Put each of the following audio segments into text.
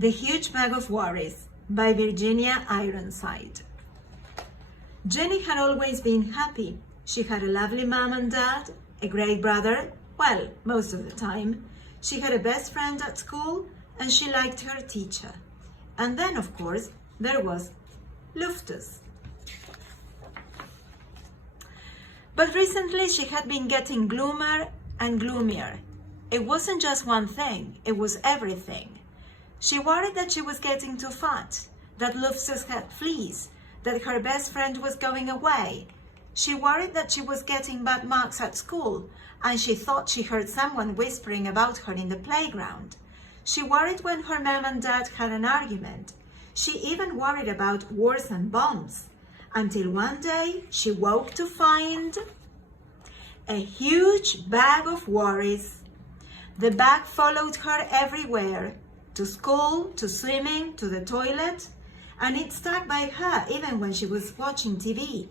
The Huge Bag of Worries by Virginia Ironside. Jenny had always been happy. She had a lovely mom and dad, a great brother, well, most of the time. She had a best friend at school, and she liked her teacher. And then, of course, there was Luftus. But recently she had been getting gloomier and gloomier. It wasn't just one thing, it was everything. She worried that she was getting too fat, that Luftus had fleas, that her best friend was going away. She worried that she was getting bad marks at school, and she thought she heard someone whispering about her in the playground. She worried when her mom and dad had an argument. She even worried about wars and bombs, until one day she woke to find a huge bag of worries. The bag followed her everywhere, to school, to swimming, to the toilet, and it stuck by her even when she was watching TV.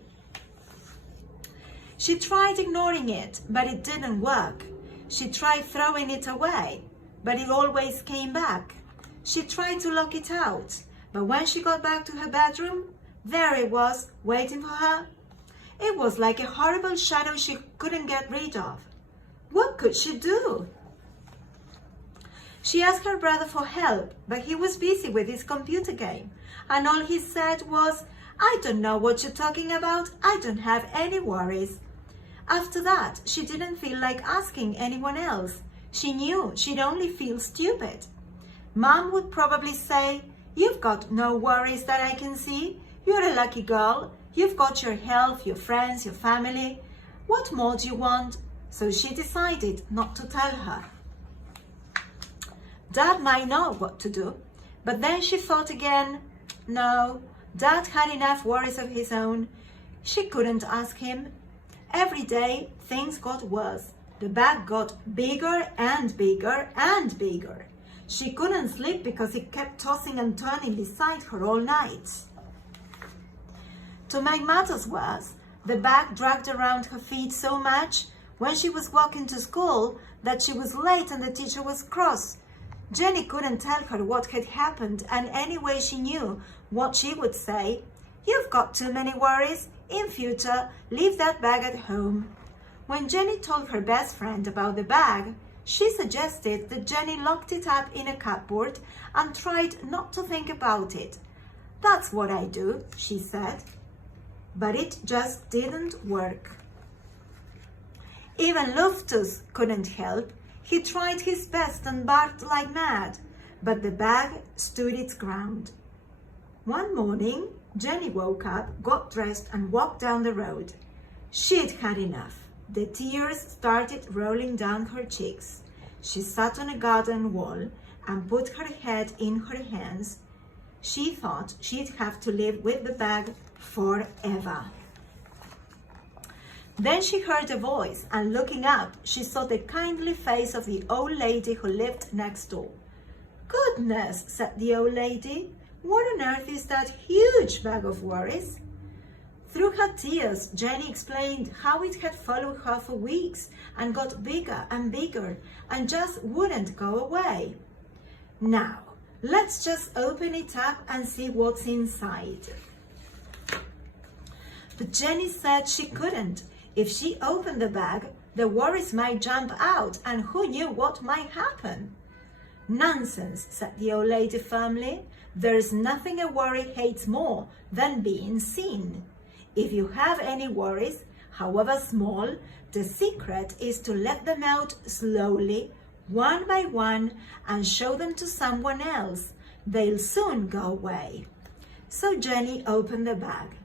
She tried ignoring it, but it didn't work. She tried throwing it away, but it always came back. She tried to lock it out, but when she got back to her bedroom, there it was, waiting for her. It was like a horrible shadow she couldn't get rid of. What could she do? She asked her brother for help, but he was busy with his computer game, and all he said was, "I don't know what you're talking about. I don't have any worries." After that, she didn't feel like asking anyone else. She knew she'd only feel stupid. Mom would probably say, "You've got no worries that I can see. You're a lucky girl. You've got your health, your friends, your family. What more do you want?" So she decided not to tell her. Dad might know what to do, but then she thought again, no, Dad had enough worries of his own. She couldn't ask him. Every day, things got worse. The bag got bigger and bigger and bigger. She couldn't sleep because it kept tossing and turning beside her all night. To make matters worse, the bag dragged around her feet so much when she was walking to school that she was late and the teacher was cross. Jenny couldn't tell her what had happened, and anyway she knew what she would say. "You've got too many worries. In future, leave that bag at home." When Jenny told her best friend about the bag, she suggested that Jenny locked it up in a cupboard and tried not to think about it. "That's what I do," she said. But it just didn't work. Even Luftus couldn't help. He tried his best and barked like mad, but the bag stood its ground. One morning, Jenny woke up, got dressed, and walked down the road. She'd had enough. The tears started rolling down her cheeks. She sat on a garden wall and put her head in her hands. She thought she'd have to live with the bag forever. Then she heard a voice, and looking up, she saw the kindly face of the old lady who lived next door. "Goodness," said the old lady, "what on earth is that huge bag of worries?" Through her tears, Jenny explained how it had followed her for weeks and got bigger and bigger and just wouldn't go away. "Now, let's just open it up and see what's inside." But Jenny said she couldn't. If she opened the bag, the worries might jump out, and who knew what might happen? "Nonsense," said the old lady firmly. "There's nothing a worry hates more than being seen. If you have any worries, however small, the secret is to let them out slowly, one by one, and show them to someone else. They'll soon go away." So Jenny opened the bag.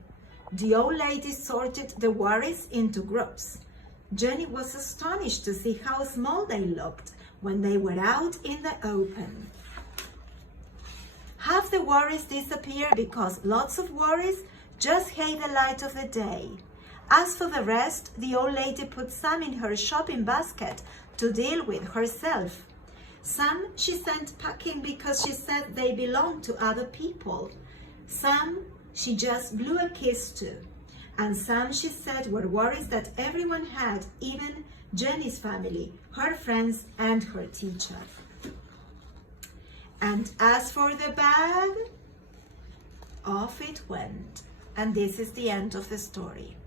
The old lady sorted the worries into groups. Jenny was astonished to see how small they looked when they were out in the open. Half the worries disappear because lots of worries just hate the light of the day. As for the rest, the old lady put some in her shopping basket to deal with herself. Some she sent packing because she said they belonged to other people. Some she just blew a kiss to, and some she said were worries that everyone had, even Jenny's family, her friends, and her teacher. And as for the bag, off it went. And this is the end of the story.